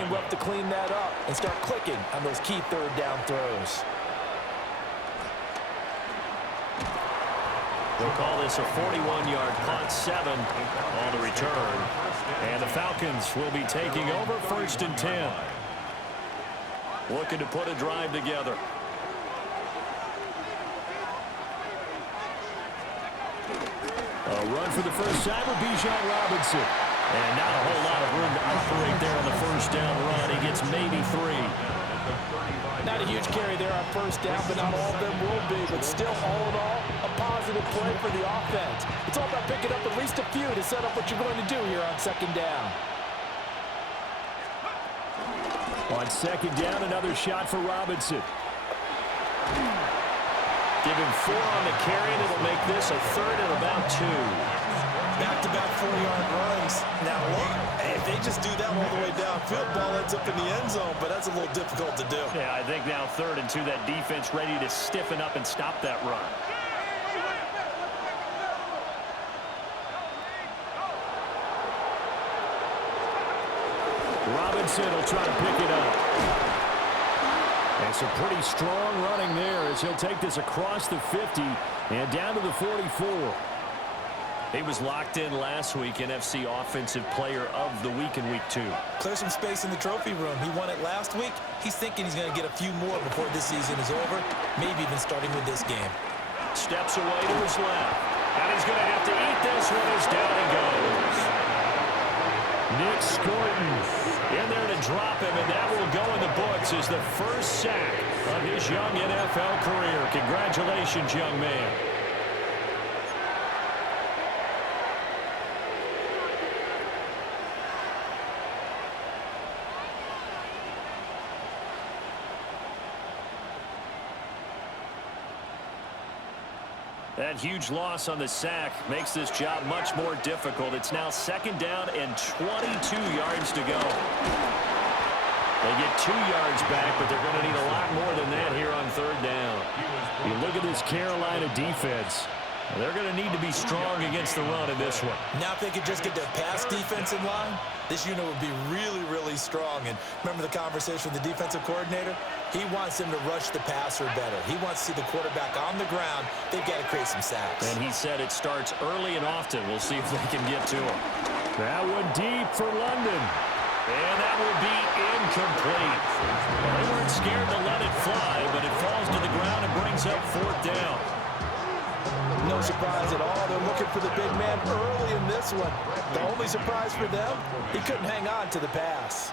game left to clean that up and start clicking on those key third down throws. They'll call this a 41-yard punt, 7 on the return. And the Falcons will be taking over 1st and 10. Looking to put a drive together. A run for the first time with Bijan Robinson. And not a whole lot of room to operate there on the first down run. He gets maybe 3. Not a huge carry there on first down, but not all of them will be. But still, all in all, a positive play for the offense. It's all about picking up at least a few to set up what you're going to do here on 2nd down. On 2nd down, another shot for Robinson. Give him 4 on the carry, and it'll make this a 3rd and about 2. Back-to-back 4-yard runs. Now, look, if they just do that all the way downfield, ball ends up in the end zone, but that's a little difficult to do. Yeah, I think now 3rd and 2, that defense ready to stiffen up and stop that run. Robinson will try to pick it up. And some pretty strong running there as he'll take this across the 50 and down to the 44. He was locked in last week, NFC Offensive Player of the Week in Week 2. Clear some space in the trophy room. He won it last week. He's thinking he's going to get a few more before this season is over, maybe even starting with this game. Steps away to his left. And he's going to have to eat this one as down he goes. Nick Scorton in there to drop him, and that will go in the books as the first sack of his young NFL career. Congratulations, young man. That huge loss on the sack makes this job much more difficult. It's now 2nd down and 22 yards to go. They get 2 yards back, but they're going to need a lot more than that here on 3rd down. You look at this Carolina defense. They're going to need to be strong against the run in this one. Now if they could just get their pass defense in line, this unit would be really, really strong. And remember the conversation with the defensive coordinator? He wants them to rush the passer better. He wants to see the quarterback on the ground. They've got to create some sacks. And he said it starts early and often. We'll see if they can get to him. That one deep for London. And that will be incomplete. Well, they weren't scared to let it fly, but it falls to the ground and brings up 4th down. No surprise at all. They're looking for the big man early in this one. The only surprise for them, he couldn't hang on to the pass.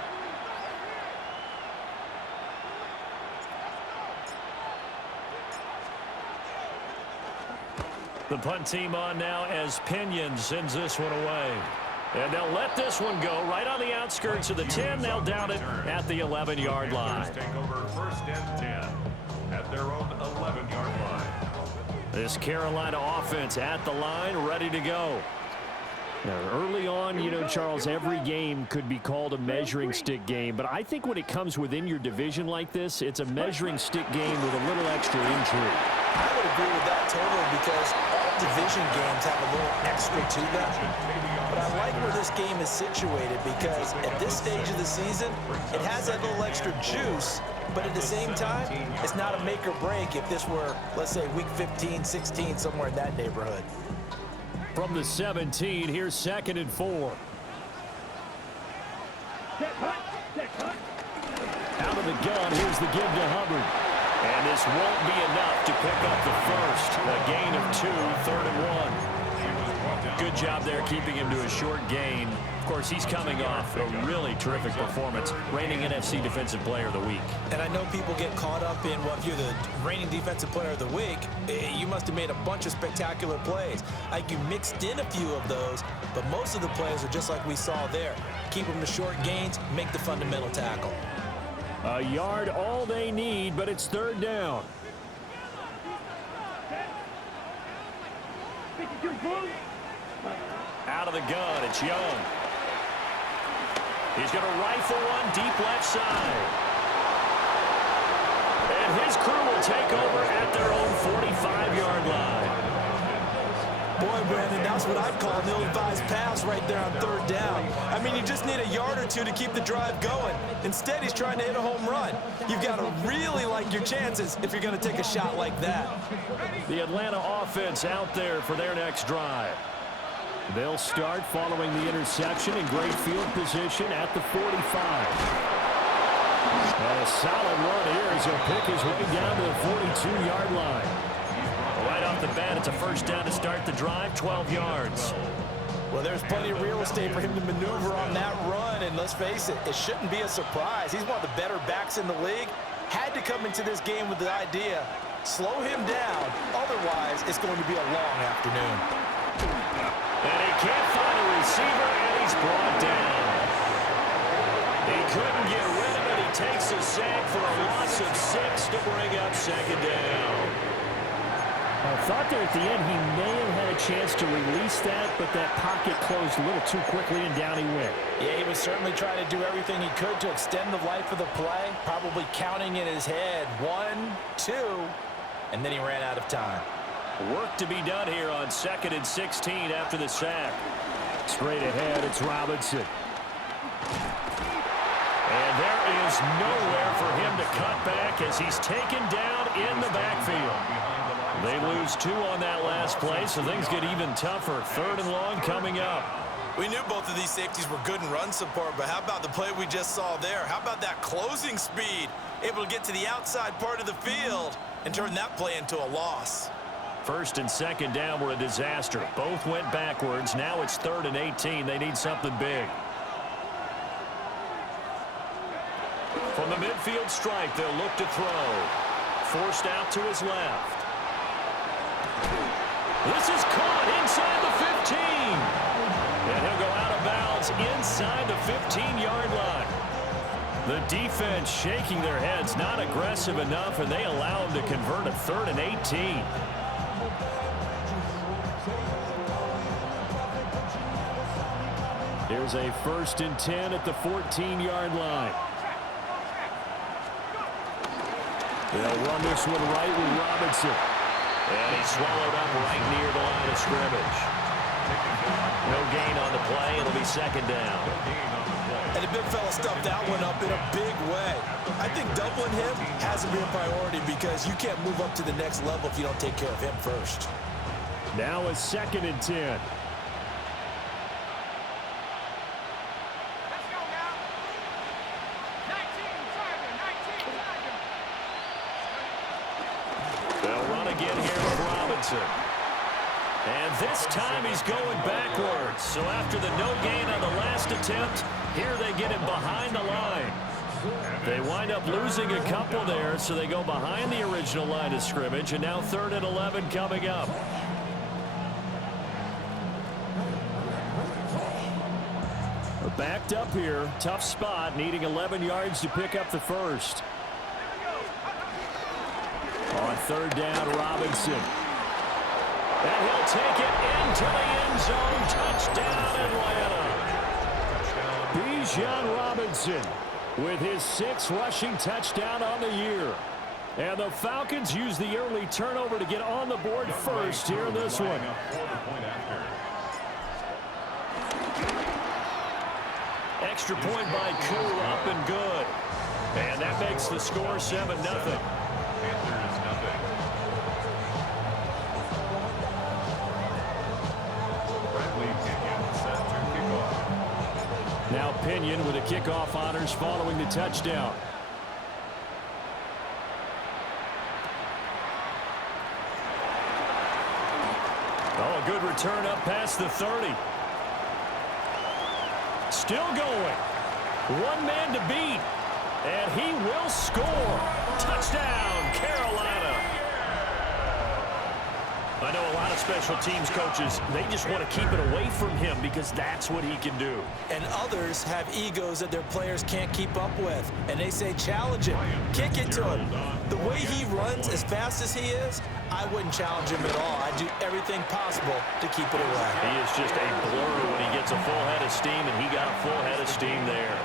The punt team on now as Pinion sends this one away. And they'll let this one go right on the outskirts of the 10. They'll down it at the 11-yard line. Take over 1st and 10 at their own 11-yard line. This Carolina offense at the line, ready to go. Now, early on, you know, Charles, every game could be called a measuring stick game. But I think when it comes within your division like this, it's a measuring stick game with a little extra intrigue. I would agree with that totally because all division games have a little extra to them. But I like where this game is situated because at this stage of the season, it has that little extra juice. But at the same time, it's not a make or break if this were, let's say, week 15, 16, somewhere in that neighborhood. From the 17, here's 2nd and 4. Out of the gun, here's the give to Hubbard. And this won't be enough to pick up the first. A gain of 2, 3rd and 1. Good job there keeping him to a short gain. Of course, he's coming off a really terrific performance, reigning NFC Defensive Player of the Week. And I know people get caught up in, well, if you're the reigning Defensive Player of the Week, you must have made a bunch of spectacular plays. Like you mixed in a few of those, but most of the plays are just like we saw there. Keep them to short gains, make the fundamental tackle. A yard all they need, but it's 3rd down. Out of the gun, it's Young. He's going to rifle one deep left side. And his crew will take over at their own 45-yard line. Boy, Brandon, that's what I'd call an ill-advised pass right there on third down. I mean, you just need a yard or two to keep the drive going. Instead, he's trying to hit a home run. You've got to really like your chances if you're going to take a shot like that. The Atlanta offense out there for their next drive. They'll start following the interception in great field position at the 45. And a solid run here as he'll pick his way down to the 42-yard line. Right off the bat, it's a first down to start the drive, 12 yards. Well, there's plenty of real estate for him to maneuver on that run, and let's face it, it shouldn't be a surprise. He's one of the better backs in the league. Had to come into this game with the idea, slow him down, otherwise it's going to be a long afternoon. And he can't find a receiver, and he's brought down. He couldn't get rid of it. He takes a sack for a loss of 6 to bring up second down. I thought there at the end he may have had a chance to release that, but that pocket closed a little too quickly, and down he went. Yeah, he was certainly trying to do everything he could to extend the life of the play, probably counting in his head 1, 2, and then he ran out of time. Work to be done here on 2nd and 16 after the sack. Straight ahead, it's Robinson. And there is nowhere for him to cut back as he's taken down in the backfield. They lose 2 on that last play, so things get even tougher. 3rd and long coming up. We knew both of these safeties were good in run support, but how about the play we just saw there? How about that closing speed? Able to get to the outside part of the field and turn that play into a loss. 1st and 2nd down were a disaster. Both went backwards. Now it's 3rd and 18. They need something big. From the midfield stripe, they'll look to throw. Forced out to his left. This is caught inside the 15. And he'll go out of bounds inside the 15-yard line. The defense shaking their heads, not aggressive enough, and they allow him to convert a 3rd and 18. Here's a 1st and 10 at the 14-yard line. They'll run this one right with Robinson. And he's swallowed up right near the line of scrimmage. No gain on the play. It'll be 2nd down. And the big fella stuffed that one up in a big way. I think doubling him has to be a priority because you can't move up to the next level if you don't take care of him first. Now a 2nd and 10. And this time he's going backwards. So after the no gain on the last attempt, here they get him behind the line. They wind up losing a couple there, so they go behind the original line of scrimmage, and now 3rd and 11 coming up. Backed up here, tough spot, needing 11 yards to pick up the first. On 3rd down, Robinson. And he'll take it into the end zone. Touchdown, Atlanta. Bijan Robinson with his 6th rushing touchdown on the year. And the Falcons use the early turnover to get on the board first here in this one. Extra point by Koo, up and good. And that makes the score 7-0. Now Pinion with the kickoff honors following the touchdown. Oh, a good return up past the 30. Still going. One man to beat. And he will score. Touchdown, Carolina. I know a lot of special teams coaches, they just want to keep it away from him because that's what he can do. And others have egos that their players can't keep up with. And they say, challenge him. Kick it to him. The way he runs as fast as he is, I wouldn't challenge him at all. I'd do everything possible to keep it away. He is just a blur when he gets a full head of steam, and he got a full head of steam there.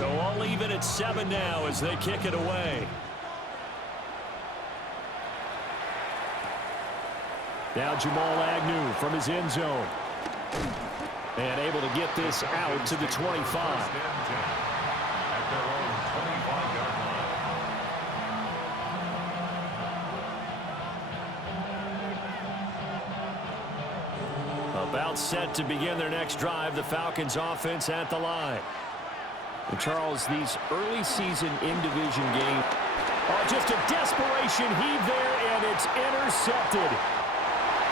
So all even at 7 now as they kick it away. Now Jamal Agnew from his end zone. And able to get this out to the 25. At their own 25-yard line. About set to begin their next drive, the Falcons offense at the line. And Charles, these early season in-division games. Oh, just a desperation heave there, and it's intercepted.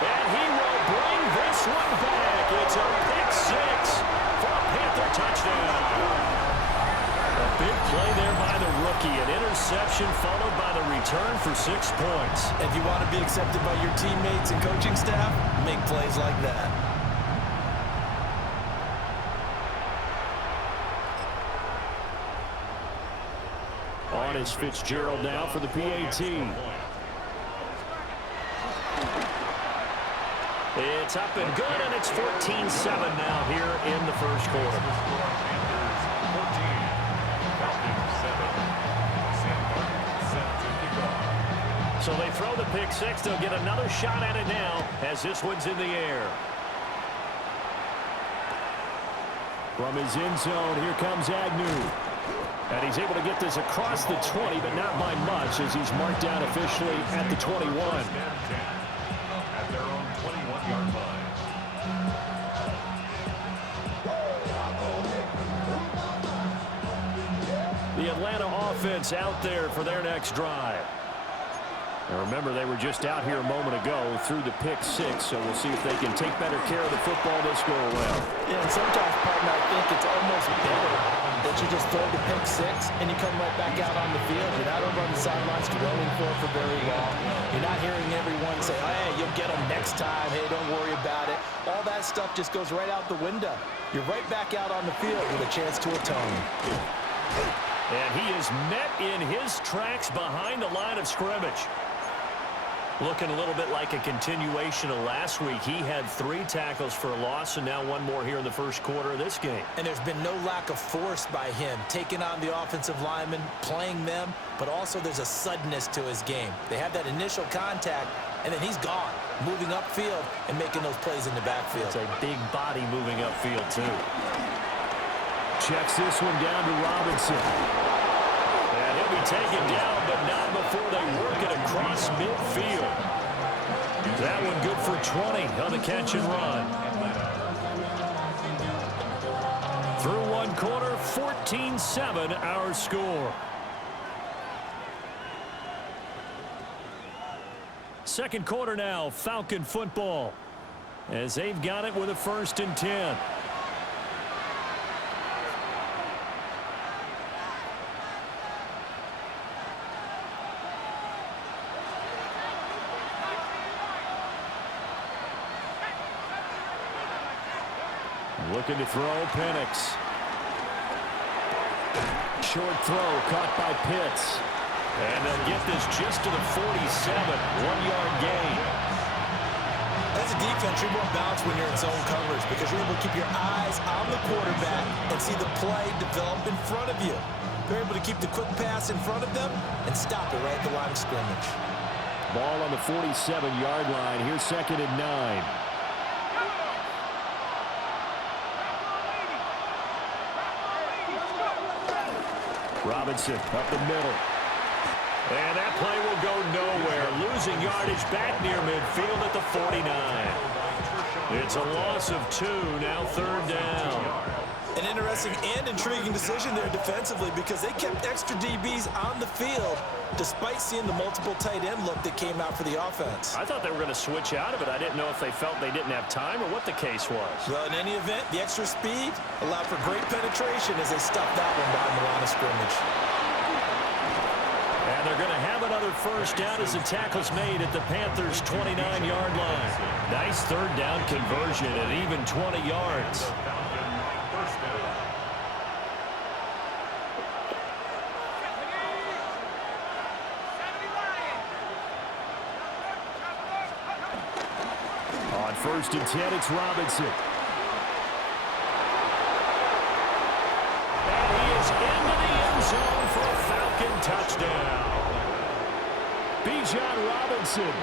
And he will bring this one back. It's a pick six for a Panther touchdown. A big play there by the rookie. An interception followed by the return for 6 points. If you want to be accepted by your teammates and coaching staff, make plays like that. On is Fitzgerald now for the PAT. It's up and good, and it's 14-7 now here in the first quarter. So they throw the pick six. They'll get another shot at it now as this one's in the air. From his end zone, here comes Agnew. And he's able to get this across the 20, but not by much as he's marked down officially at the 21. At their own 21-yard line. The Atlanta offense out there for their next drive. Now remember, they were just out here a moment ago through the pick six, so we'll see if they can take better care of the football this go around. Yeah, and sometimes, partner, I think it's almost better that you just throw the pick six and you come right back out on the field. You're not over on the sidelines rolling for it for very long. You're not hearing everyone say, hey, you'll get them next time. Hey, don't worry about it. All that stuff just goes right out the window. You're right back out on the field with a chance to atone. And he is met in his tracks behind the line of scrimmage. Looking a little bit like a continuation of last week. He had 3 tackles for a loss, and now 1 more here in the first quarter of this game. And there's been no lack of force by him, taking on the offensive linemen, playing them, but also there's a suddenness to his game. They have that initial contact, and then he's gone, moving upfield and making those plays in the backfield. It's a big body moving upfield, too. Checks this one down to Robinson. And he'll be taken down, but not before they work it across midfield. That one good for 20 on the catch and run. Through 1 quarter, 14-7 our score. Second quarter now, Falcon football, as they've got it with a 1st and 10. Looking to throw, Penix. Short throw caught by Pitts. And they'll get this just to the 47, 1-yard gain. As a defense, you're more balanced when you're in zone coverage because you're able to keep your eyes on the quarterback and see the play develop in front of you. They're able to keep the quick pass in front of them and stop it right at the line of scrimmage. Ball on the 47-yard line. Here's 2nd and 9. Robinson up the middle. And that play will go nowhere. Losing yardage back near midfield at the 49. It's a loss of 2, now 3rd down. An interesting and intriguing decision there defensively because they kept extra DBs on the field despite seeing the multiple tight end look that came out for the offense. I thought they were going to switch out of it. I didn't know if they felt they didn't have time or what the case was. Well, in any event, the extra speed allowed for great penetration as they stuffed that one behind the line of scrimmage. And they're going to have another 1st down as the tackle's made at the Panthers' 29-yard line. Nice 3rd down conversion at even 20 yards. On 1st and 10, it's Robinson. And he is in touchdown. Bijan Robinson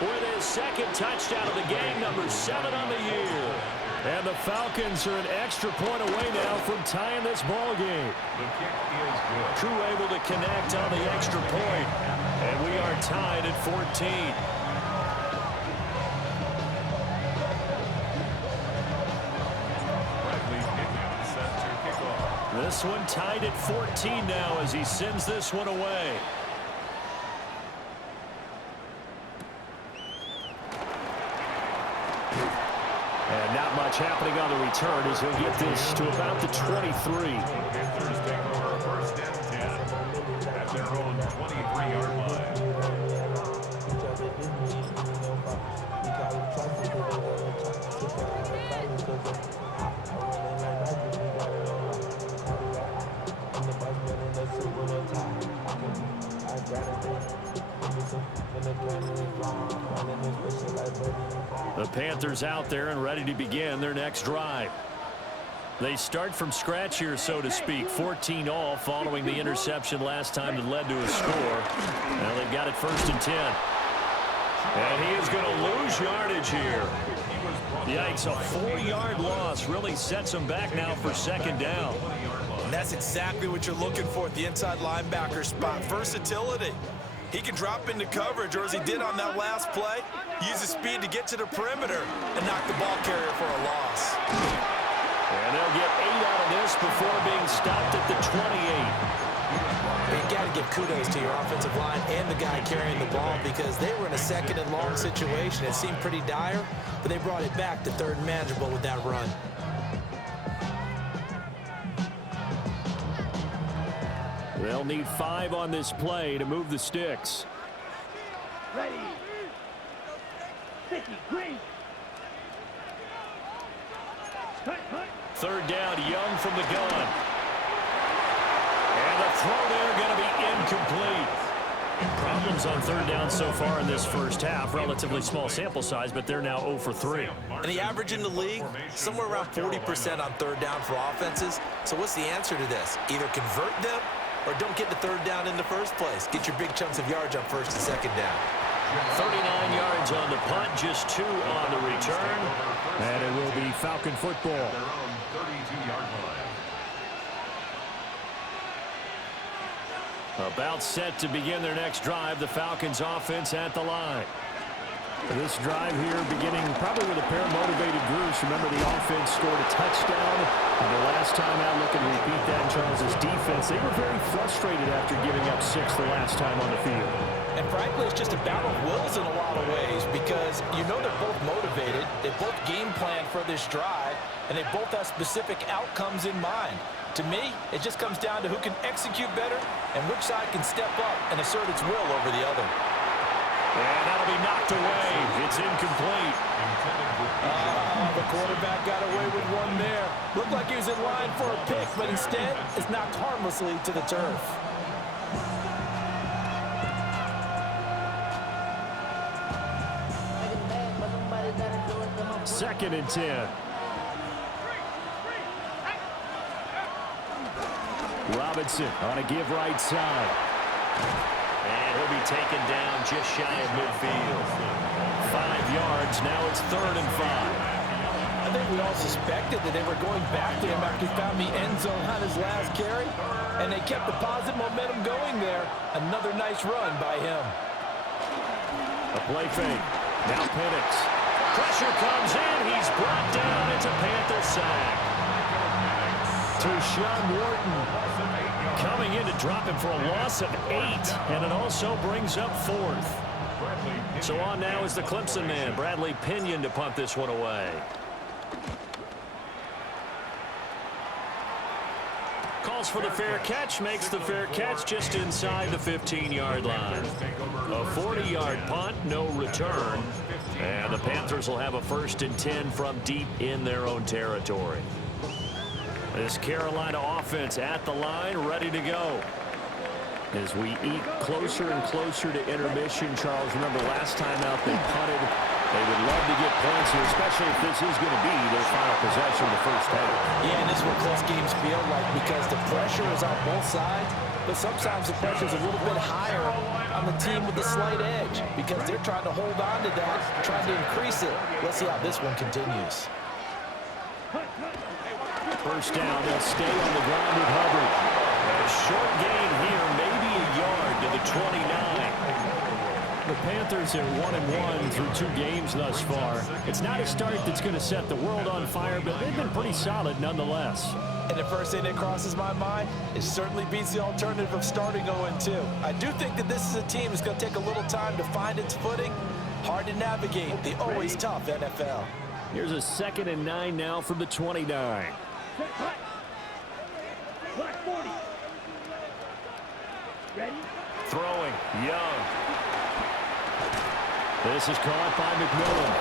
with his second touchdown of the game, number 7 on the year. And the Falcons are an extra point away now from tying this ball game. The kick is good. Crew able to connect on the extra point. And we are tied at 14. This one tied at 14 now as he sends this one away. And not much happening on the return as he'll get this to about the 23. Panthers take over first and 10 at their own 23-yard line. The Panthers out there and ready to begin their next drive. They start from scratch here, so to speak. 14 all following the interception last time that led to a score. Now they've got it 1st and 10. And he is going to lose yardage here. Yikes, a 4-yard loss really sets him back now for 2nd down. And that's exactly what you're looking for at the inside linebacker spot. Versatility. He can drop into coverage, or as he did on that last play, use his speed to get to the perimeter and knock the ball carrier for a loss. And they'll get 8 out of this before being stopped at the 28. You got to give kudos to your offensive line and the guy carrying the ball because they were in a 2nd and long situation. It seemed pretty dire, but they brought it back to 3rd and manageable with that run. They'll need 5 on this play to move the sticks. Ready. Sticky, green. 3rd down, Young from the gun. And the throw there going to be incomplete. Problems on 3rd down so far in this first half. Relatively small sample size, but they're now 0 for 3. And the average in the league, somewhere around 40% on 3rd down for offenses. So what's the answer to this? Either convert them or don't get the 3rd down in the first place. Get your big chunks of yards on 1st and 2nd down. 39 yards on the punt, just 2 on the return. And it will be Falcon football. Their own 32-yard line. About set to begin their next drive, the Falcons offense at the line. This drive here beginning probably with a pair of motivated groups. Remember, the offense scored a touchdown. And the last time out, looking to repeat that in Charles' defense, they were very frustrated after giving up 6 the last time on the field. And frankly, it's just a battle of wills in a lot of ways because you know they're both motivated, they both game plan for this drive, and they both have specific outcomes in mind. To me, it just comes down to who can execute better and which side can step up and assert its will over the other. And that'll be knocked away. It's incomplete. The quarterback got away with one there. Looked like he was in line for a pick, but instead, it's knocked harmlessly to the turf. Second and 10. Robinson on a give right side. And he'll be taken down just shy of midfield. 5 yards. Now it's 3rd and 5. I think we all suspected that they were going back to him after he found the end zone on his last carry, and they kept the positive momentum going there. Another nice run by him. A play fake. Now Penix. Pressure comes in. He's brought down. It's a Panther sack. To Sean Wharton. Coming in to drop him for a loss of 8. And it also brings up 4th. So on now is the Clemson man, Bradley Pinion, to punt this one away. Calls for the fair catch, makes the fair catch just inside the 15-yard line. A 40-yard punt, no return. And the Panthers will have a 1st and 10 from deep in their own territory. This Carolina offense at the line, ready to go. As we eat closer and closer to intermission, Charles, remember last time out they punted. They would love to get points here, especially if this is going to be their final possession of the first half. Yeah, and this is what close games feel like because the pressure is on both sides. But sometimes the pressure's a little bit higher on the team with the slight edge because they're trying to hold on to that, trying to increase it. Let's see how this one continues. First down, they'll stay on the ground with Hubbard. A short gain here, maybe a yard to the 29. The Panthers are 1-1 through 2 games thus far. It's not a start that's going to set the world on fire, but they've been pretty solid nonetheless. And the first thing that crosses my mind, it certainly beats the alternative of starting 0-2. I do think that this is a team that's going to take a little time to find its footing. Hard to navigate the always tough NFL. Here's a 2nd and 9 now from the 29. Ready? Throwing, Young. This is caught by McMillan.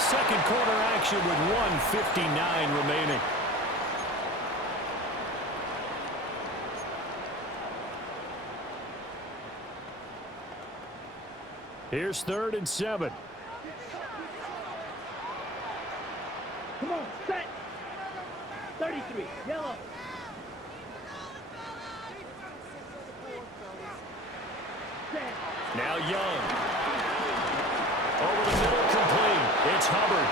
Second quarter action with 1:59 remaining. Here's 3rd and 7. Come on, set. 33, yellow. Set. Now Young. Over the middle, complete. It's Hubbard.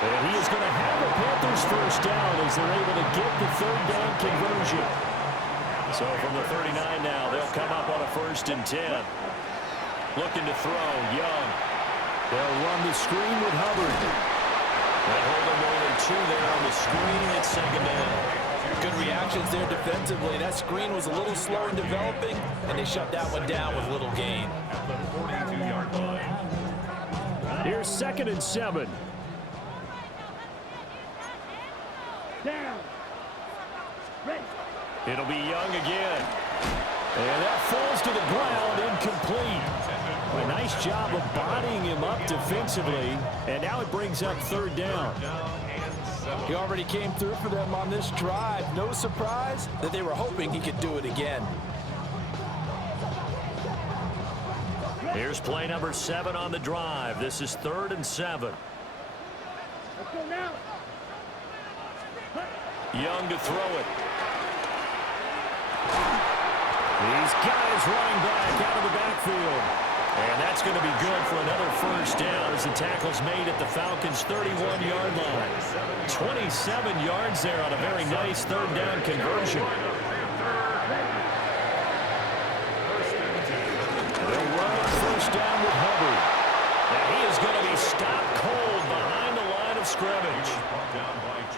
And he is going to have a Panthers first down as they're able to get the 3rd down conversion. So from the 39 now, they'll come up on a 1st and 10. Looking to throw, Young. They'll run the screen with Hubbard. They hold them only 2 there on the screen at 2nd down. Good reactions there defensively. That screen was a little slow in developing, and they shut that one down with little gain. At the 42-yard line. Here's 2nd and 7. Down. Ready. It'll be Young again. And that falls to the ground, incomplete. A nice job of bodying him up defensively, and now it brings up 3rd down. He already came through for them on this drive. No surprise that they were hoping he could do it again. Here's play number 7 on the drive. This is 3rd and 7. Let's go now. Young to throw it. These guys running back out of the backfield. And that's going to be good for another first down as the tackle's made at the Falcons' 31-yard line. 27 yards there on a very nice 3rd down conversion. They'll run on 1st down with Hubbard. And he is going to be stopped cold behind the line of scrimmage.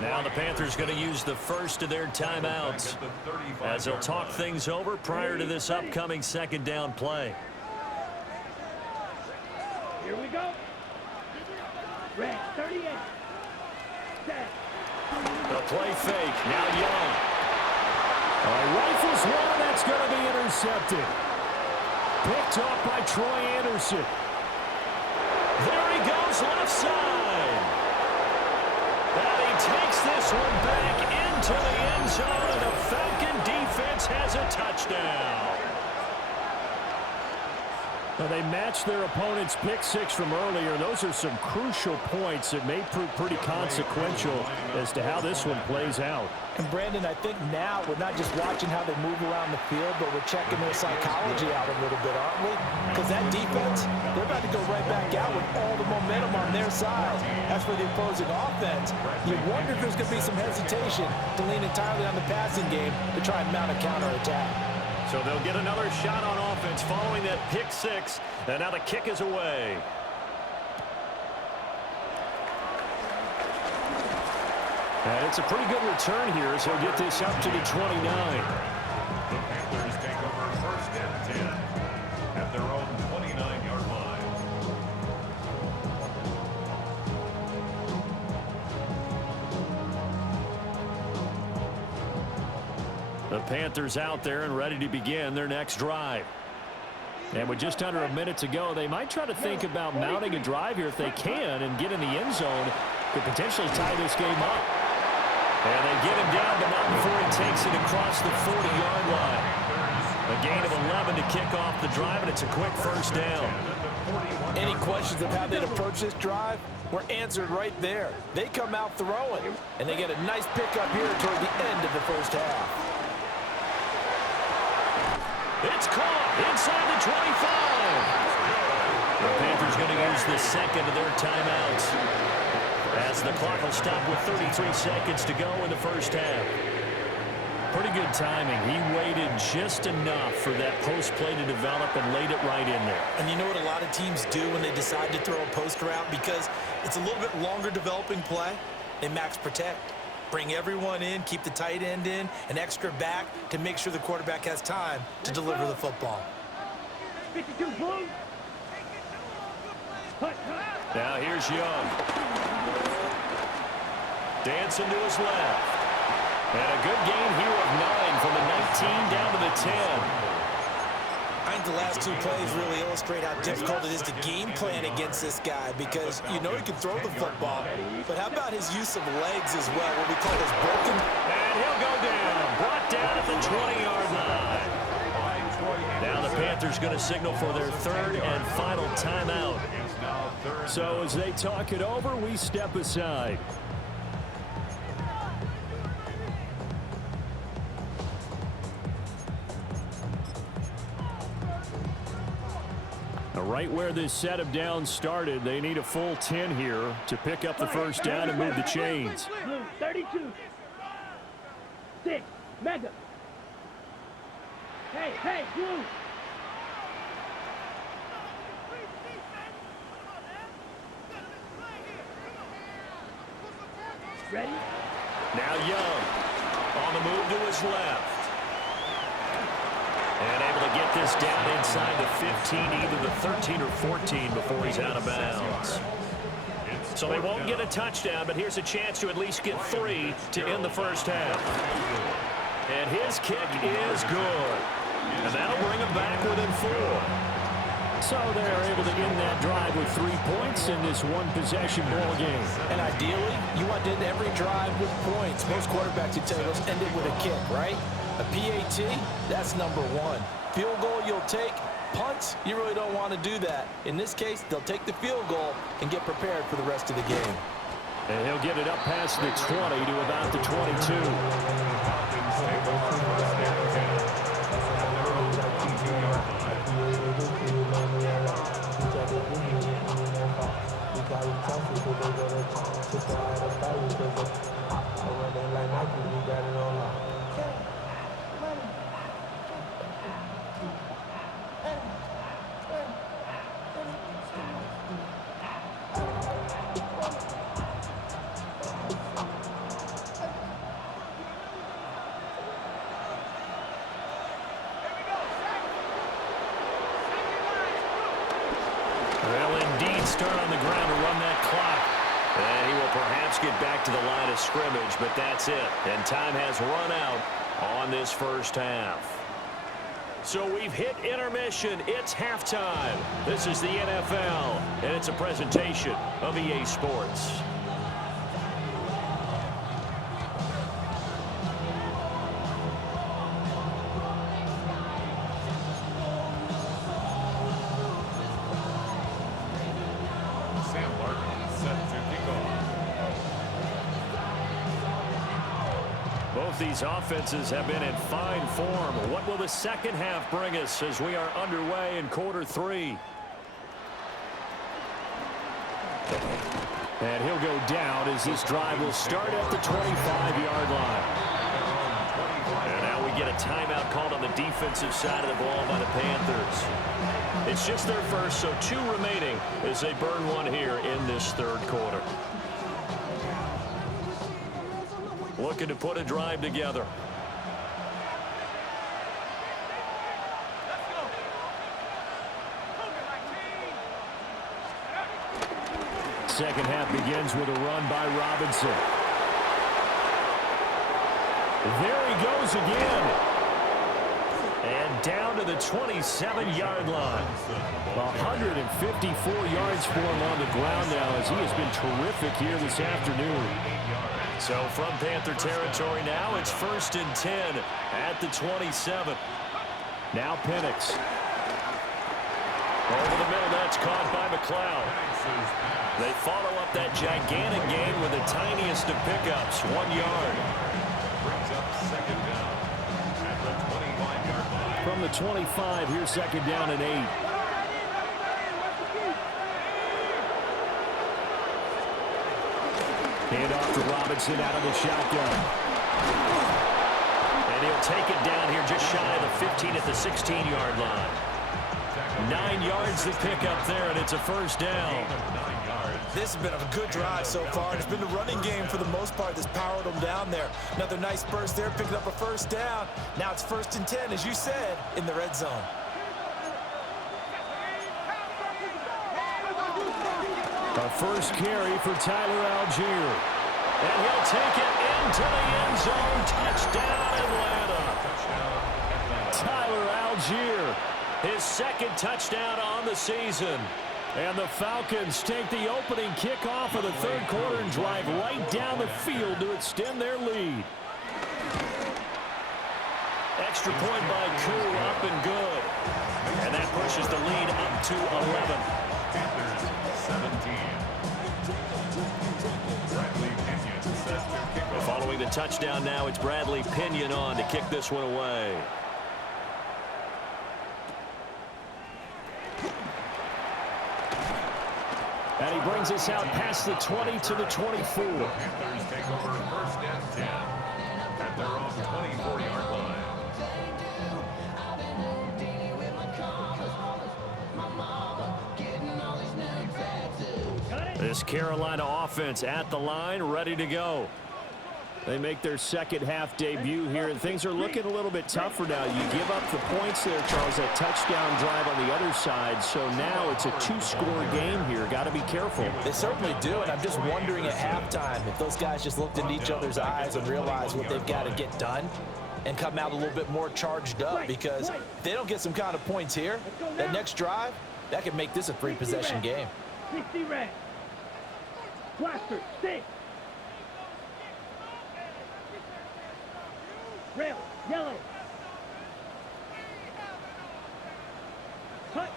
Now the Panthers going to use the first of their timeouts as they'll talk things over prior to this upcoming 2nd down play. Here we go. Red 38. Set. The play fake. Now Young. Rifles one. That's going to be intercepted. Picked off by Troy Anderson. There he goes left side. And he takes this one back into the end zone, and the Falcon defense has a touchdown. Now they matched their opponent's pick 6 from earlier. Those are some crucial points that may prove pretty consequential as to how this one plays out. And Brandon, I think now we're not just watching how they move around the field, but we're checking their psychology out a little bit, aren't we? Because that defense, they're about to go right back out with all the momentum on their side. As for the opposing offense, you wonder if there's going to be some hesitation to lean entirely on the passing game to try and mount a counterattack. So they'll get another shot on offense following that pick 6, and now the kick is away. And it's a pretty good return here as he'll get this up to the 29. The Panthers take over 1st and 10 at their own 29-yard line. The Panthers out there and ready to begin their next drive. And with just under a minute to go, they might try to think about mounting a drive here if they can and get in the end zone. Could potentially tie this game up. And they get him down, but not before he takes it across the 40-yard line. A gain of 11 to kick off the drive, and it's a quick first down. Any questions of how they'd approach this drive were answered right there. They come out throwing, and they get a nice pickup here toward the end of the first half. 25. The Panthers going to use the second of their timeouts, as the clock will stop with 33 seconds to go in the first half. Pretty good timing. He waited just enough for that post play to develop and laid it right in there. And you know what a lot of teams do when they decide to throw a post route? Because it's a little bit longer developing play, they max protect. Bring everyone in, keep the tight end in, an extra back to make sure the quarterback has time to deliver the football. 52 blue. Now here's Young. Dancing to his left. And a good gain here of 9 from the 19 down to the 10. I think the last two plays really illustrate how difficult it is to game plan against this guy, because you know he can throw the football, but how about his use of legs as well, what we call his broken. And he'll go down, brought down at the 20-yard line. Now the Panthers going to signal for their third and final timeout. So as they talk it over, we step aside. Right where this set of downs started, they need a full 10 here to pick up the first down and move the chains. Blue, 32. 6. Mega. Hey, blue. Ready? Now Young on the move to his left. And able to get this down inside the 15, either the 13 or 14 before he's out of bounds. So they won't get a touchdown, but here's a chance to at least get 3 to end the first half. And his kick is good. And that'll bring him back within 4. So they're able to end that drive with 3 points in this one-possession ball game. And ideally, you want to end every drive with points. Most quarterbacks would tell you, let's end it with a kick, right? A PAT, that's number 1. Field goal you'll take. Punts, you really don't want to do that. In this case, they'll take the field goal and get prepared for the rest of the game. And he'll get it up past the 20 to about the 22. Start on the ground to run that clock. And he will perhaps get back to the line of scrimmage, but that's it. And time has run out on this first half. So we've hit intermission. It's halftime. This is the NFL, and it's a presentation of EA Sports. Both these offenses have been in fine form. What will the second half bring us as we are underway in quarter 3? And he'll go down as this drive will start at the 25-yard line. And now we get a timeout called on the defensive side of the ball by the Panthers. It's just their first, so 2 remaining as they burn 1 here in this third quarter. Looking to put a drive together. Second half begins with a run by Robinson. There he goes again. And down to the 27-yard line. 154 yards for him on the ground now, as he has been terrific here this afternoon. So from Panther territory now, it's 1st and 10 at the 27. Now Penix. Over the middle, that's caught by McLeod. They follow up that gigantic gain with the tiniest of pickups, 1 yard. Brings up second down at the 25-yard line. From from the 25. Here's second down and 8. Hand off to Robinson out of the shotgun. And he'll take it down here just shy of the 15 at the 16-yard line. 9 yards to pick up there, and it's a first down. This has been a good drive so far. It's been the running game for the most part that's powered them down there. Another nice burst there, picking up a first down. Now it's 1st and 10, as you said, in the red zone. A first carry for Tyler Algier. And he'll take it into the end zone. Touchdown, Atlanta. Tyler Algier, his 2nd touchdown on the season. And the Falcons take the opening kickoff of the 3rd quarter and drive right down the field to extend their lead. Extra point by Koo, up and good. And that pushes the lead up to 11. Panthers 17. Bradley Pinion set to kick off. Following the touchdown now, it's Bradley Pinion on to kick this one away. And he brings us out past the 20 to the 24. Panthers take over 1st and 10 at their own 24-yard line. This Carolina offense at the line, ready to go. They make their second half debut here, and things are looking a little bit tougher now. You give up the points there, Charles, that touchdown drive on the other side. So now it's a 2-score game here. Got to be careful. They certainly do, and I'm just wondering at halftime if those guys just looked into each other's eyes and realized what they've got to get done and come out a little bit more charged up, because if they don't get some kind of points here, that next drive, that could make this a 3-possession game. 60 red. Blaster, 6. Rail, yellow. Cut.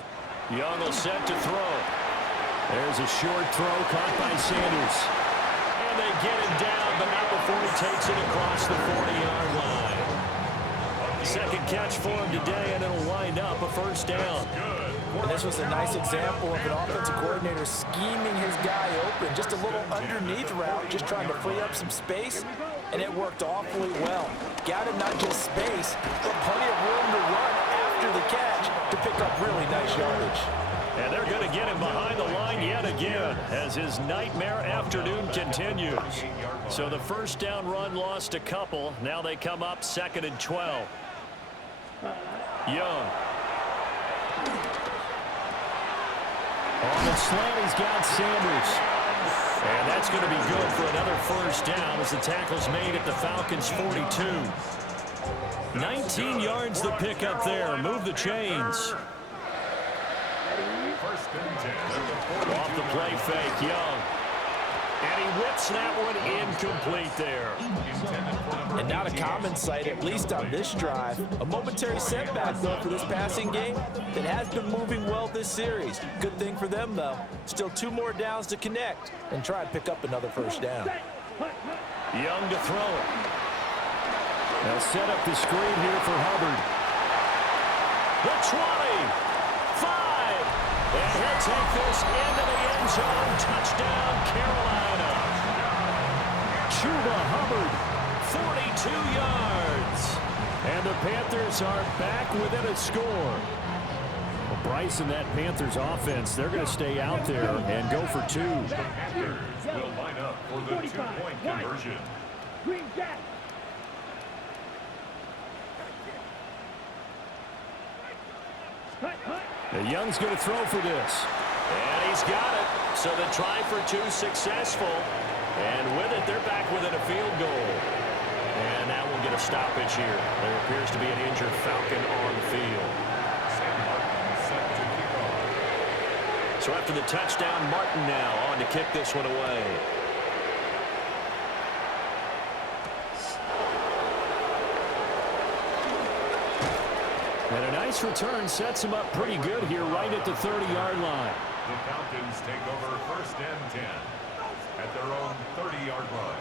Young will set to throw. There's a short throw caught by Sanders. And they get him down, but not before he takes it across the 40-yard line. Second catch for him today, and it'll wind up a first down. And this was a nice example of an offensive coordinator scheming his guy open. Just a little underneath route, just trying to free up some space, and it worked awfully well. Got him not just space, but plenty of room to run after the catch to pick up really nice yardage. And they're going to get him behind the line yet again as his nightmare afternoon continues. So the first down run lost a couple. Now they come up 2nd and 12. Young. On the slant, he's got Sanders. And that's going to be good for another first down as the tackle's made at the Falcons' 42. 19 yards to pick up there. Move the chains. 1st and 10 at the 42. Off the play fake, Young. And he whips that one incomplete there. And not a common sight, at least on this drive. A momentary setback, though, for this passing game that has been moving well this series. Good thing for them, though. Still 2 more downs to connect and try and pick up another first down. Young to throw it. They'll set up the screen here for Hubbard. The 20. 5. And he'll take this into the end zone. Touchdown, Carolina. Chuba Hubbard. 42 yards. And the Panthers are back within a score. Well, Bryce and that Panthers offense, they're going to stay out there and go for 2. The Panthers will line up for the 2-point conversion. Green Jack. Young's going to throw for this. And he's got it. So the try for 2 successful. And with it, they're back within a field goal. And that will get a stoppage here. There appears to be an injured Falcon on the field. Set to kick off. So after the touchdown, Martin now on to kick this one away. And a nice return sets him up pretty good here right at the 30-yard line. The Falcons take over 1st and 10 at their own 30-yard line.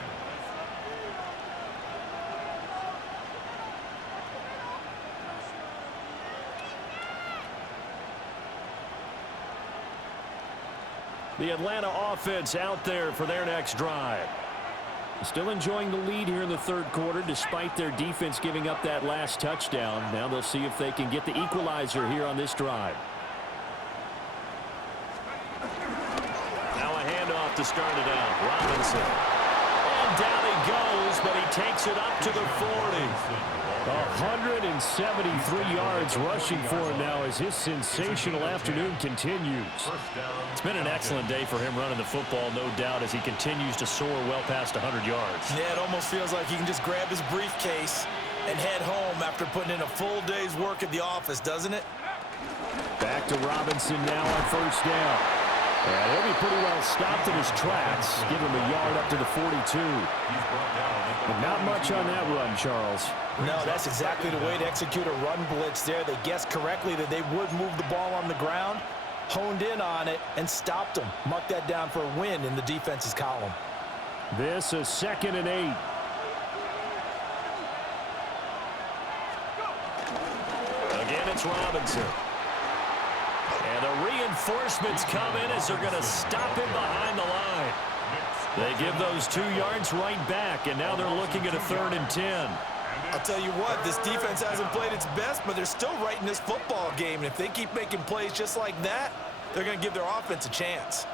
The Atlanta offense out there for their next drive. Still enjoying the lead here in the third quarter despite their defense giving up that last touchdown. Now they'll see if they can get the equalizer here on this drive. Now a handoff to start it out. Robinson. And down he goes, but he takes it up to the 40. 173 yards rushing for him now as his sensational afternoon continues. It's been an excellent day for him running the football, no doubt, as he continues to soar well past 100 yards. Yeah, it almost feels like he can just grab his briefcase and head home after putting in a full day's work at the office, doesn't it? Back to Robinson now on first down. And he'll be pretty well stopped in his tracks. Give him a yard up to the 42. But not much on that run, Charles. No, that's exactly the way to execute a run blitz there. They guessed correctly that they would move the ball on the ground, honed in on it, and stopped them. Mark that down for a win in the defense's column. This is 2nd and 8. Again, it's Robinson. And the reinforcements come in as they're going to stop him behind the line. They give those 2 yards right back, and now they're looking at a 3rd and 10. I'll tell you what, this defense hasn't played its best, but they're still right in this football game. And if they keep making plays just like that, they're going to give their offense a chance.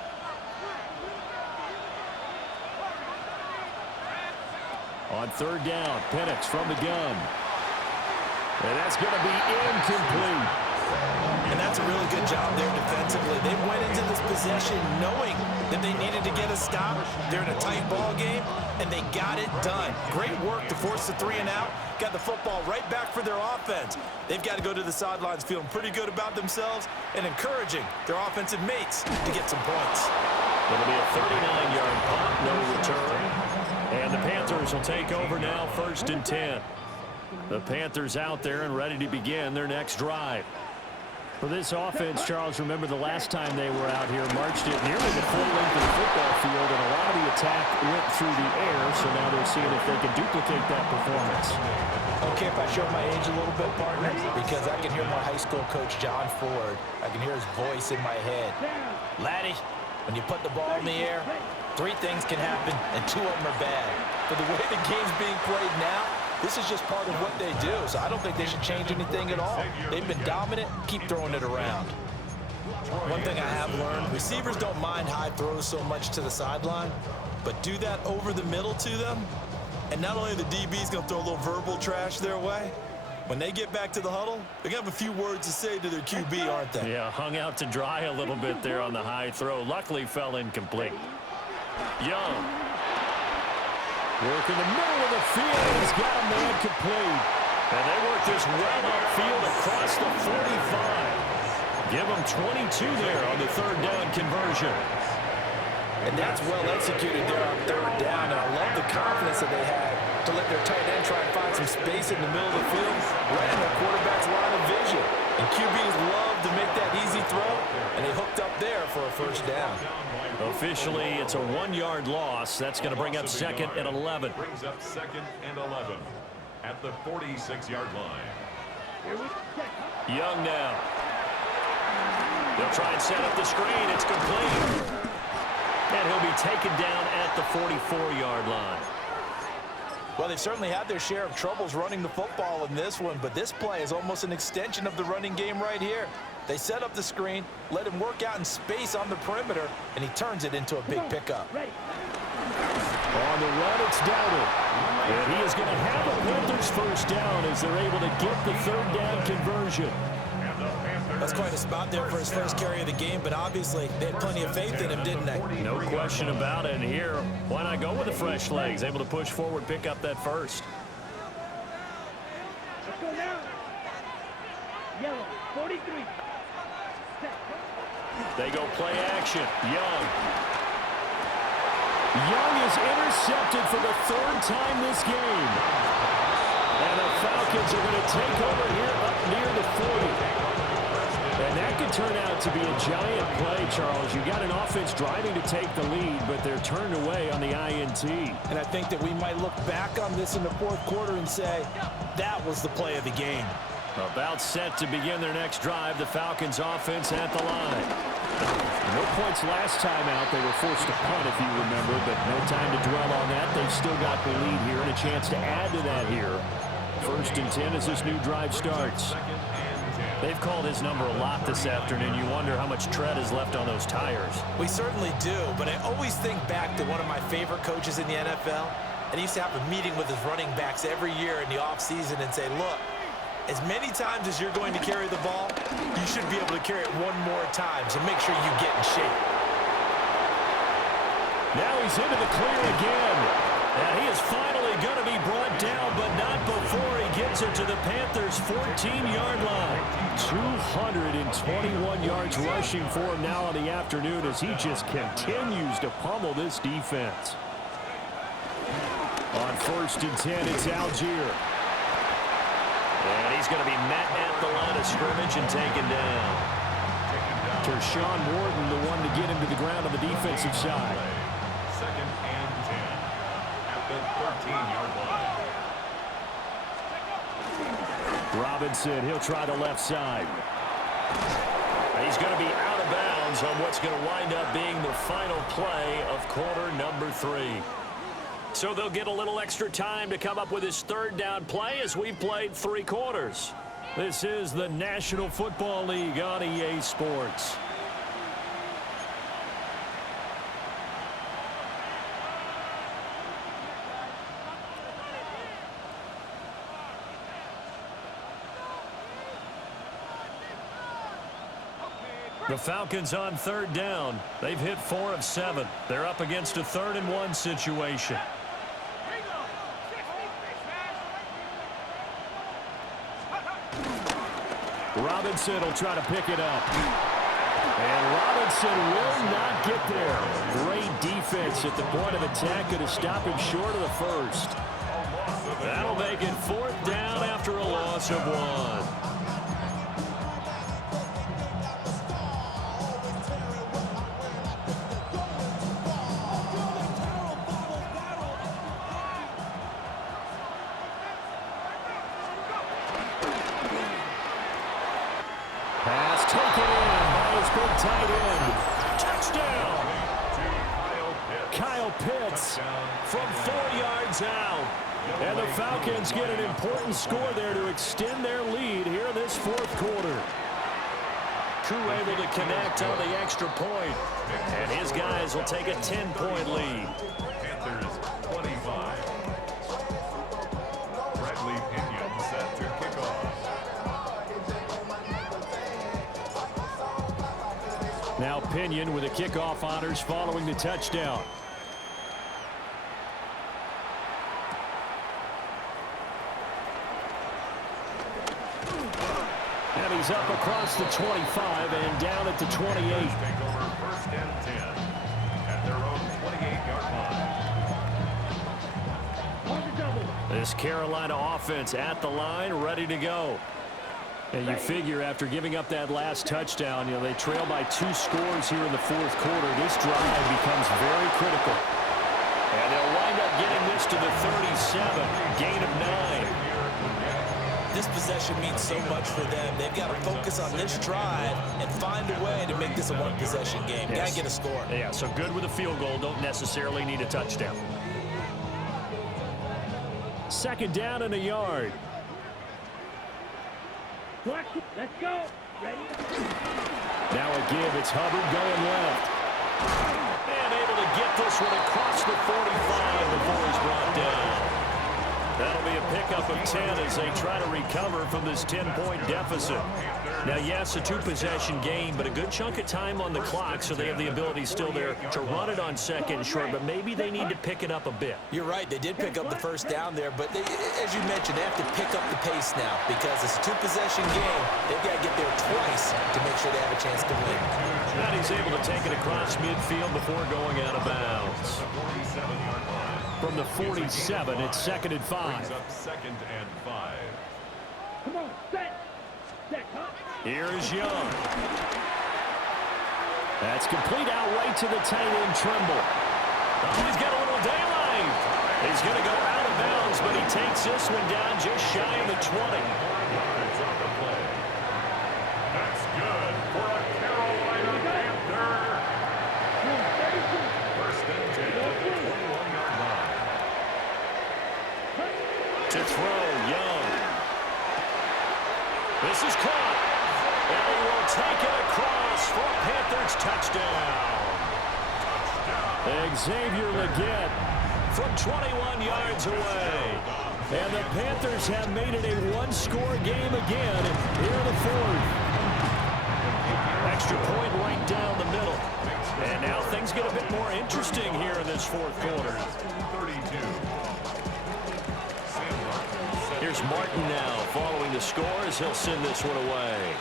On 3rd down, Penix from the gun. And that's going to be incomplete. And that's a really good job there defensively. They went into this possession knowing that they needed to get a stop. They're in a tight ball game, and they got it done. Great work to force the 3 and out. Got the football right back for their offense. They've got to go to the sidelines feeling pretty good about themselves and encouraging their offensive mates to get some points. It'll be a 39-yard punt, no return. And the Panthers will take over now, 1st and 10. The Panthers out there and ready to begin their next drive. For this offense, Charles, remember the last time they were out here, marched it nearly the full length of the football field, and a lot of the attack went through the air, so now they're seeing if they can duplicate that performance. Okay, if I show my age a little bit, partner, because I can hear my high school coach, John Ford. I can hear his voice in my head. Laddie, when you put the ball in the air, 3 things can happen, and 2 of them are bad. But the way the game's being played now, this is just part of what they do, so I don't think they should change anything at all. They've been dominant. Keep throwing it around. One thing I have learned, receivers don't mind high throws so much to the sideline, but do that over the middle to them, and not only are the DBs going to throw a little verbal trash their way, when they get back to the huddle, they're going to have a few words to say to their QB, aren't they? Yeah, hung out to dry a little bit there on the high throw. Luckily fell incomplete. Young. Work in the middle of the field. He's got a man complete. And they work this well upfield across the 45. Give them 22 there on the 3rd down conversion. And that's well executed there on 3rd down. And I love the confidence that they had to let their tight end try and find some space in the middle of the field, right in their quarterback's line of vision. And QBs love to make that easy throw, and they hooked up there for a 1st down. Officially, it's a 1-yard loss. That's going to bring up 2nd and 11. Brings up 2nd and 11 at the 46-yard line. Young now. They'll try and set up the screen. It's complete. And he'll be taken down at the 44-yard line. Well, they've certainly had their share of troubles running the football in this one, but this play is almost an extension of the running game right here. They set up the screen, let him work out in space on the perimeter, and he turns it into a big pickup. On the run, it's Dowdle. And he is going to have a Panthers 1st down as they're able to get the 3rd down conversion. That's quite a spot there for his first carry of the game, but obviously they had plenty of faith in him, didn't they? No question about it. And here, why not go with the fresh legs? Able to push forward, pick up that 1st. Let's go now. Yellow, 43. They go play action. Young. Young is intercepted for the 3rd time this game. And the Falcons are going to take over here up near the 40. And that could turn out to be a giant play, Charles. You got an offense driving to take the lead, but they're turned away on the INT. And I think that we might look back on this in the 4th quarter and say, that was the play of the game. About set to begin their next drive, the Falcons offense at the line. No points last time out. They were forced to punt, if you remember, but no time to dwell on that. They've still got the lead here and a chance to add to that here. 1st and 10 as this new drive starts. They've called his number a lot this afternoon. You wonder how much tread is left on those tires. We certainly do, but I always think back to one of my favorite coaches in the NFL, and he used to have a meeting with his running backs every year in the offseason and say, look, as many times as you're going to carry the ball, you should be able to carry it one more time, so make sure you get in shape. Now he's into the clear again. And he is finally going to be brought down, but not before he gets it to the Panthers' 14-yard line. 221 yards rushing for him now on the afternoon as he just continues to pummel this defense. On 1st and 10, it's Algier. And he's going to be met at the line of scrimmage and taken down. Tershawn Wharton, the one to get him to the ground on the defensive side. 2nd and 10 at the 13-yard line. Robinson, he'll try the left side. He's going to be out of bounds on what's going to wind up being the final play of quarter number 3. So they'll get a little extra time to come up with his 3rd down play as we've played 3 quarters. This is the National Football League on EA Sports. The Falcons on 3rd down. They've hit 4 of 7. They're up against a 3rd and 1 situation. Robinson will try to pick it up. And Robinson will not get there. Great defense at the point of attack. Going to stop him short of the 1st. That'll make it 4th down after a loss of 1. Pass taken in by his big tight end. Touchdown! Kyle Pitts From 4 yards out. and the Falcons get an important score there to extend their lead here in this 4th quarter. Crew able to connect on the extra point. And his guys will take a 10-point lead. Panthers 25. Bradley Pinion set to kick off. Now Pinion with the kickoff honors following the touchdown. And he's up across the 25 and down at the 28. Take over 1st and 10 at their own 28-yard line. This Carolina offense at the line, ready to go. And you figure after giving up that last touchdown, they trail by 2 scores here in the 4th quarter. This drive becomes very critical. And they'll wind up getting this to the 37, gain of 9. This possession means so much for them. They've got to focus on this drive and find a way to make this a one-possession game. Got to get a score. Yeah, so good with a field goal. Don't necessarily need a touchdown. 2nd down and a yard. Let's go. Ready? Now a give. It's Hubbard going left. And able to get this one across the 45 before he's brought down. That'll be a pickup of 10 as they try to recover from this 10-point deficit. Now, yes, a 2-possession game, but a good chunk of time on the clock, so they have the ability still there to run it on 2nd and short, but maybe they need to pick it up a bit. You're right. They did pick up the 1st down there, but as you mentioned, they have to pick up the pace now because it's a 2-possession game. They've got to get there twice to make sure they have a chance to win. And he's able to take it across midfield before going out of bounds. From the 47, it's 2nd and 5. 2nd and 5. Come on, set. Set, huh? Here is Young. That's complete out right to the tight end, Trimble. Oh, he's got a little daylight. He's going to go out of bounds, but he takes this one down just shy of the 20. That's good for a Carolina Panther. To throw, Young. This is caught. And he will take it across for a Panthers touchdown. Xavier Legette from 21 yards away. And the Panthers have made it a one-score game again here in the fourth. Extra point right down the middle. And now things get a bit more interesting here in this fourth quarter. Here's Martin now following the score as he'll send this one away.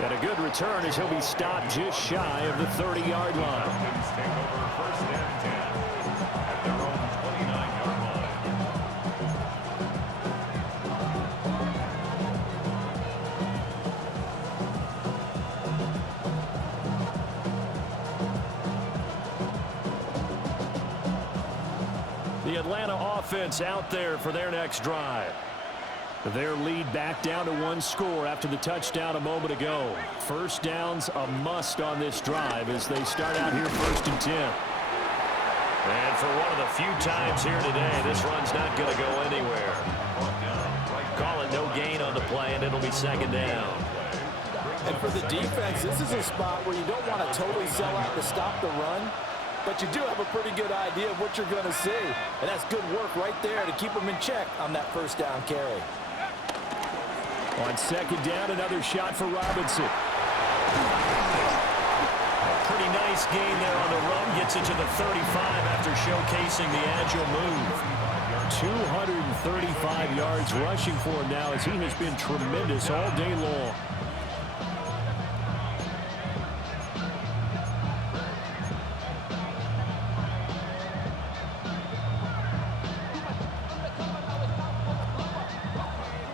And a good return as he'll be stopped just shy of the 30-yard line. Take over first and 10 at their own 29-yard line. The Atlanta offense out there for their next drive. Their lead back down to one score after the touchdown a moment ago. First down's a must on this drive as they start out here first and 10. And for one of the few times here today, this run's not going to go anywhere. Call it no gain on the play, and it'll be second down. And for the defense, this is a spot where you don't want to totally sell out to stop the run, but you do have a pretty good idea of what you're going to see. And that's good work right there to keep them in check on that first down carry. On second down, another shot for Robinson. A pretty nice gain there on the run. Gets it to the 35 after showcasing the agile move. 235 yards rushing for him now as he has been tremendous all day long.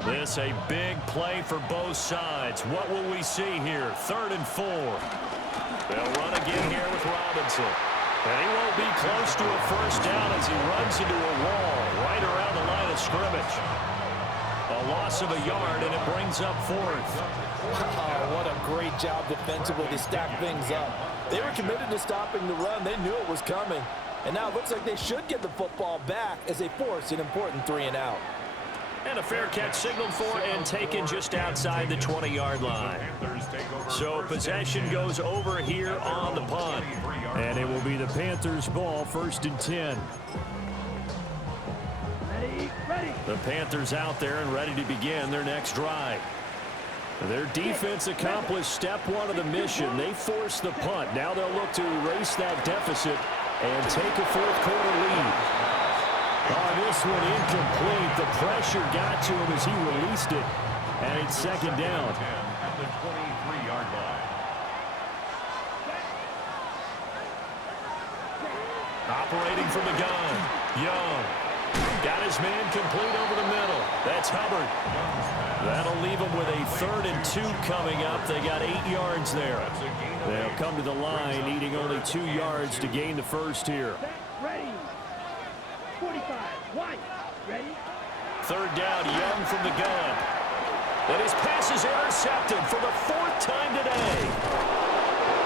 This a big play for both sides. What will we see here? 3rd and 4. They'll run again here with Robinson. And he won't be close to a first down as he runs into a wall right around the line of scrimmage. A loss of a yard, and it brings up 4th. Oh, what a great job defensively to stack things up. They were committed to stopping the run. They knew it was coming. And now it looks like they should get the football back as they force an important 3 and out. And a fair catch signaled for and taken just outside the 20-yard line. So possession goes over here on the punt. And it will be the Panthers' ball, 1st and 10. Ready. The Panthers out there and ready to begin their next drive. Their defense accomplished step 1 of the mission. They forced the punt. Now they'll look to erase that deficit and take a fourth quarter lead. Oh, this one incomplete. The pressure got to him as he released it. And it's second down. At the 23-yard line. Operating from the gun. Young. Got his man complete over the middle. That's Hubbard. That'll leave him with a 3rd and 2 coming up. They got 8 yards there. They'll come to the line, needing only 2 yards to gain the first here. Ready. 45. White. Ready. 3rd down, Young from the gun. And his pass is intercepted for the 4th time today.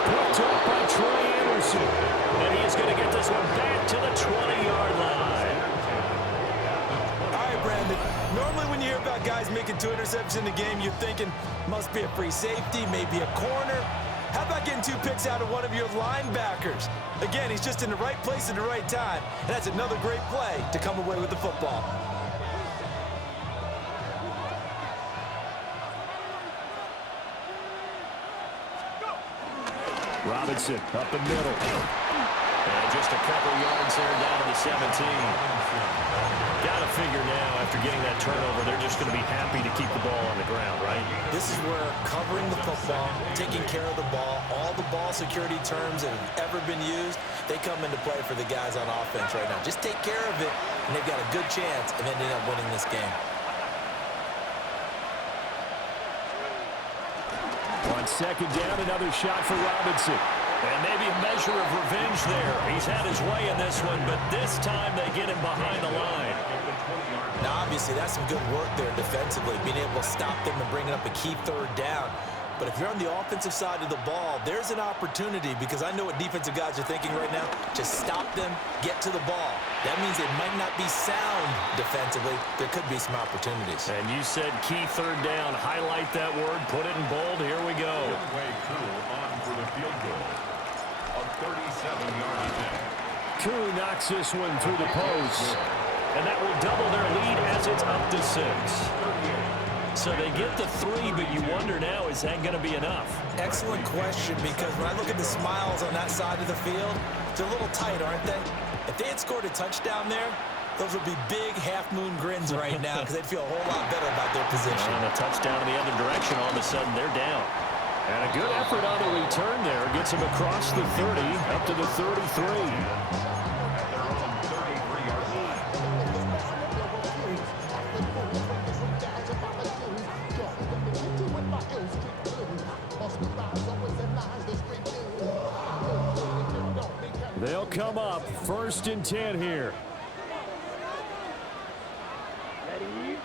Picked up by Troy Anderson. And he is going to get this one back to the 20-yard line. All right, Brandon. Normally when you hear about guys making 2 interceptions in the game, you're thinking must be a free safety, maybe a corner. How about getting 2 picks out of one of your linebackers? Again, he's just in the right place at the right time. And that's another great play to come away with the football. Robinson up the middle. And just a couple yards there down to the 17. Got to figure now, after getting that turnover, they're just going to be happy to keep the ball on the ground, right? This is where covering the football, taking care of the ball, all the ball security terms that have ever been used, they come into play for the guys on offense right now. Just take care of it, and they've got a good chance of ending up winning this game. On second down, another shot for Robinson. And maybe a measure of revenge there. He's had his way in this one, but this time they get him behind the line. Now, obviously, that's some good work there defensively, being able to stop them and bring up a key 3rd down. But if you're on the offensive side of the ball, there's an opportunity because I know what defensive guys are thinking right now. Just stop them, get to the ball. That means it might not be sound defensively. There could be some opportunities. And you said key third down. Highlight that word. Put it in bold. Here we go. Midway Crew on for the field goal. A 37-yard attempt. Koo knocks this one through the post. And that will double their lead as it's up to 6. So they get the 3, but you wonder now, is that going to be enough? Excellent question, because when I look at the smiles on that side of the field, they're a little tight, aren't they? If they had scored a touchdown there, those would be big half-moon grins right now because they'd feel a whole lot better about their position. And a touchdown in the other direction, all of a sudden they're down. And a good effort on the return there. Gets him across the 30, up to the 33. They'll come up 1st and 10 here.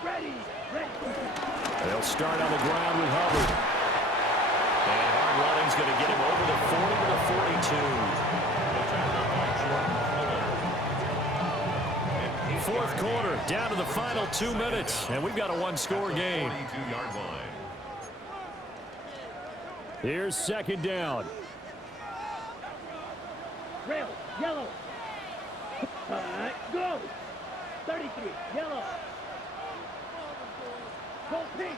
Ready. They'll start on the ground with Hubbard. And hard running's going to get him over the 40 to the 42. Fourth quarter, down to the final 2 minutes, and we've got a one-score game. 42-yard line. Here's 2nd down. Rail, yellow. Go. 33, yellow. Go pink.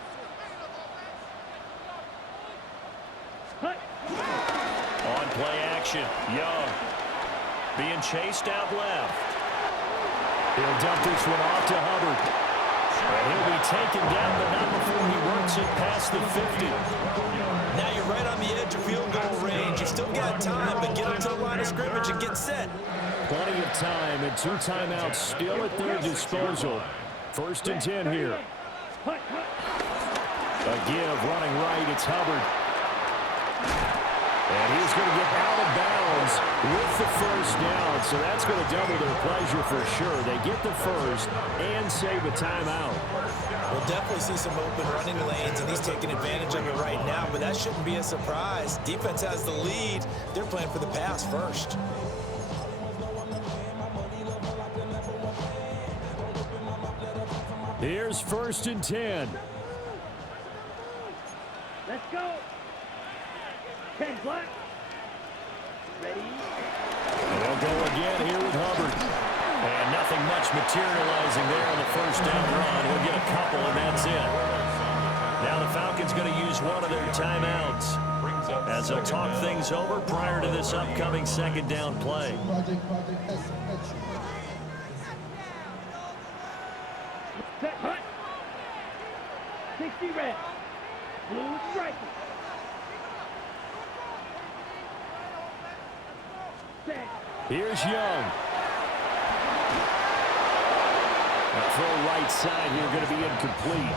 Hut. On play action, Young being chased out left. He'll dump this one off to Hubbard. And he'll be taken down, but not before he works it past the 50. Now you're right on the edge of field goal range. You still got time, but get up to the line of scrimmage and get set. Plenty of time and 2 timeouts still at their disposal. 1st and 10 here. A give running right. It's Hubbard. And he's going to get out of bounds with the 1st down. So that's going to double their pleasure for sure. They get the 1st and save a timeout. We'll definitely see some open running lanes, and he's taking advantage of it right now, but that shouldn't be a surprise. Defense has the lead. They're playing for the pass first. Here's 1st and 10. Let's go. 10 black. Ready. They'll go again here with Hubbard. And nothing much materializing there on the 1st down run. He'll get a couple, and that's it. Now the Falcons going to use one of their timeouts as they'll talk things over prior to this upcoming 2nd down play. Set, hut. 60 red. Blue striking. Set. Here's Young. A throw right side here going to be incomplete.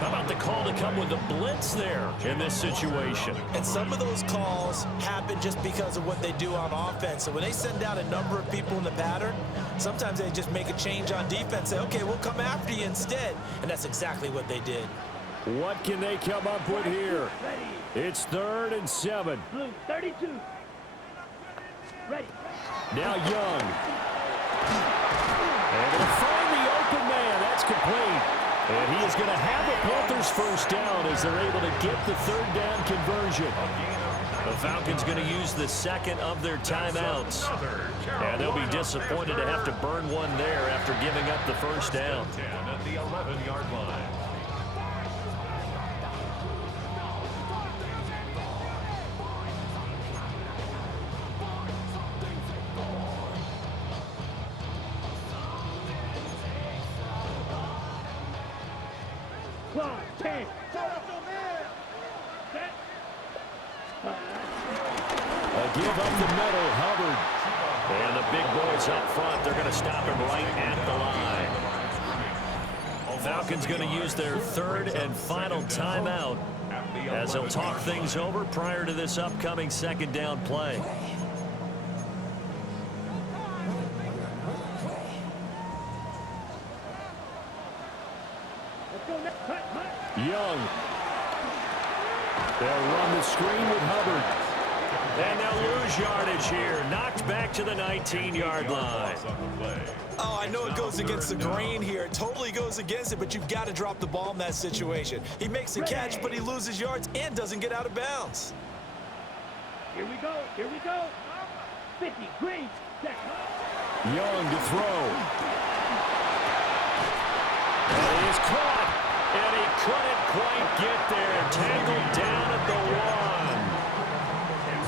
How about the call to come with a blitz there in this situation? And some of those calls happen just because of what they do on offense. So when they send out a number of people in the pattern, sometimes they just make a change on defense, say, okay, we'll come after you instead. And that's exactly what they did. What can they come up with here? Ready. It's 3rd and 7. Blue 32. Ready. Now Young. They're going to find the open man. That's complete. And he is going to have the Panthers 1st down as they're able to get the 3rd down conversion. The Falcons going to use the 2nd of their timeouts. And they'll be disappointed to have to burn one there after giving up the 1st down. 10 at the 11-yard line. Clock 10. A give up the middle, Hubbard. And the big boys up front, they're going to stop him right at the line. Falcons going to use their 3rd and final timeout as they'll talk things over prior to this upcoming 2nd down play. Let's go next. Hut. Young. They'll run the screen with Hubbard. And they'll lose yardage here. Knocked back to the 19-yard line. Oh, I know it goes against the grain here. It totally goes against it, but you've got to drop the ball in that situation. He makes the catch, but he loses yards and doesn't get out of bounds. Here we go. Here we go. 50, green, set. Young to throw. And he is caught. And he couldn't quite get there. Tangled down at the 1.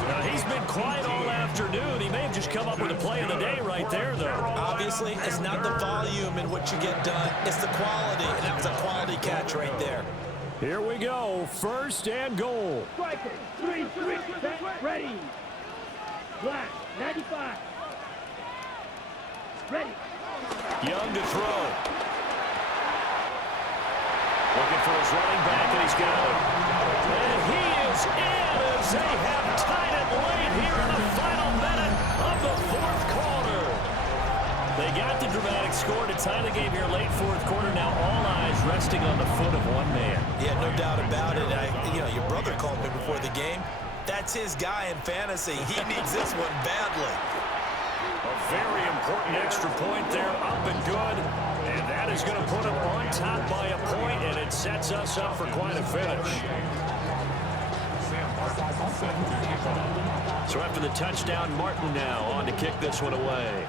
Now, he's been quiet all afternoon. He may have just come up with a play of the day right there, though. Obviously, it's not the volume in what you get done. It's the quality, and that was a quality catch right there. Here we go. First and goal. Striker, 3, set, ready. Black, 95. Ready. Young to throw. Looking for his running back, and he's got it. And he is in as they have tied it late here in the final minute of the fourth quarter. They got the dramatic score to tie the game here late fourth quarter. Now all eyes resting on the foot of one man. Yeah, no doubt about it. Your brother called me before the game. That's his guy in fantasy. He needs this one badly. A very important extra point there, up and good. And that is going to put him on top by a point, and it sets us up for quite a finish. So after the touchdown, Martin now on to kick this one away.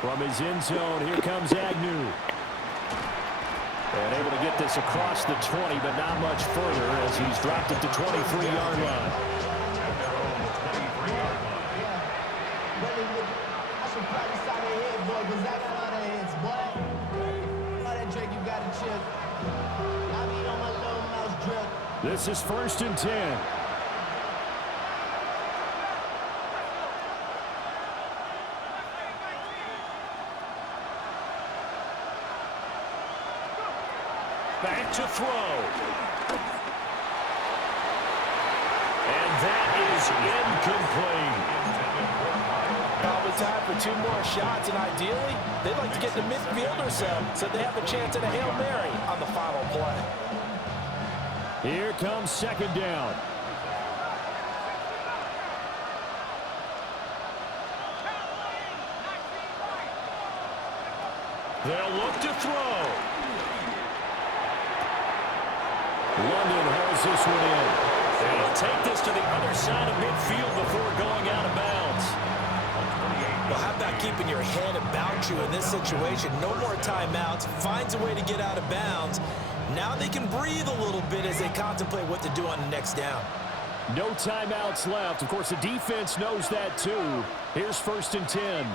From his end zone, here comes Agnew. And able to get this across the 20, but not much further as he's dropped it to 23-yard line. This is first and 10. Back to throw. And that is incomplete. Probably time for 2 more shots, and ideally, they'd like to get the midfield or so they have a chance at a Hail Mary on the final play. Here comes second down. They'll look to throw. London holds this one in. And he'll take this to the other side of midfield before going out of bounds. Well, how about keeping your head about you in this situation? No more timeouts. Finds a way to get out of bounds. Now they can breathe a little bit as they contemplate what to do on the next down. No timeouts left. Of course, the defense knows that too. Here's first and 10.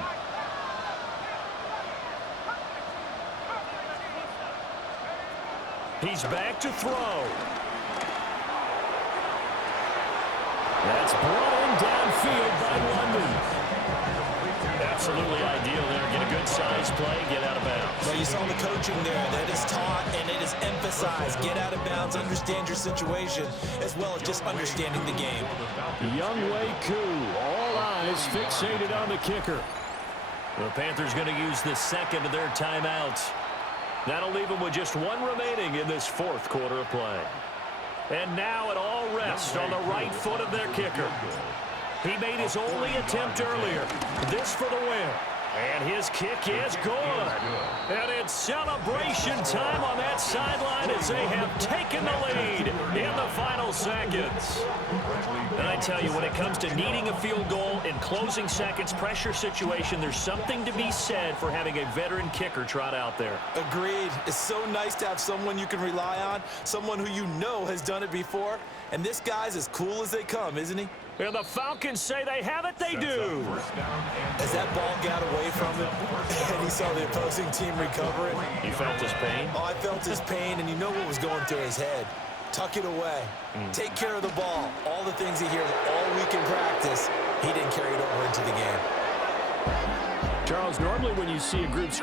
He's back to throw. That's brought in downfield by London. Absolutely ideal there. Get a good size play, get out of bounds. Well, you saw the coaching there. That is taught and it is emphasized. Get out of bounds, understand your situation, as well as just understanding the game. Young Wei Koo, all eyes fixated on the kicker. The Panthers going to use the second of their timeouts. That'll leave them with just 1 remaining in this fourth quarter of play. And now it all rests on the right foot of their kicker. He made his only attempt earlier. This for the win. And his kick is good. And it's celebration time on that sideline as they have taken the lead in the final seconds. And I tell you, when it comes to needing a field goal in closing seconds, pressure situation, there's something to be said for having a veteran kicker trot out there. Agreed. It's so nice to have someone you can rely on, someone who you know has done it before. And this guy's as cool as they come, isn't he? And the Falcons say they have it, they do. As that ball got away from him and he saw the opposing team recover it. You felt his pain? Oh, I felt his pain, and you know what was going through his head. Tuck it away. Take care of the ball. All the things he hears all week in practice, he didn't carry it over into the game. Charles, normally when you see a group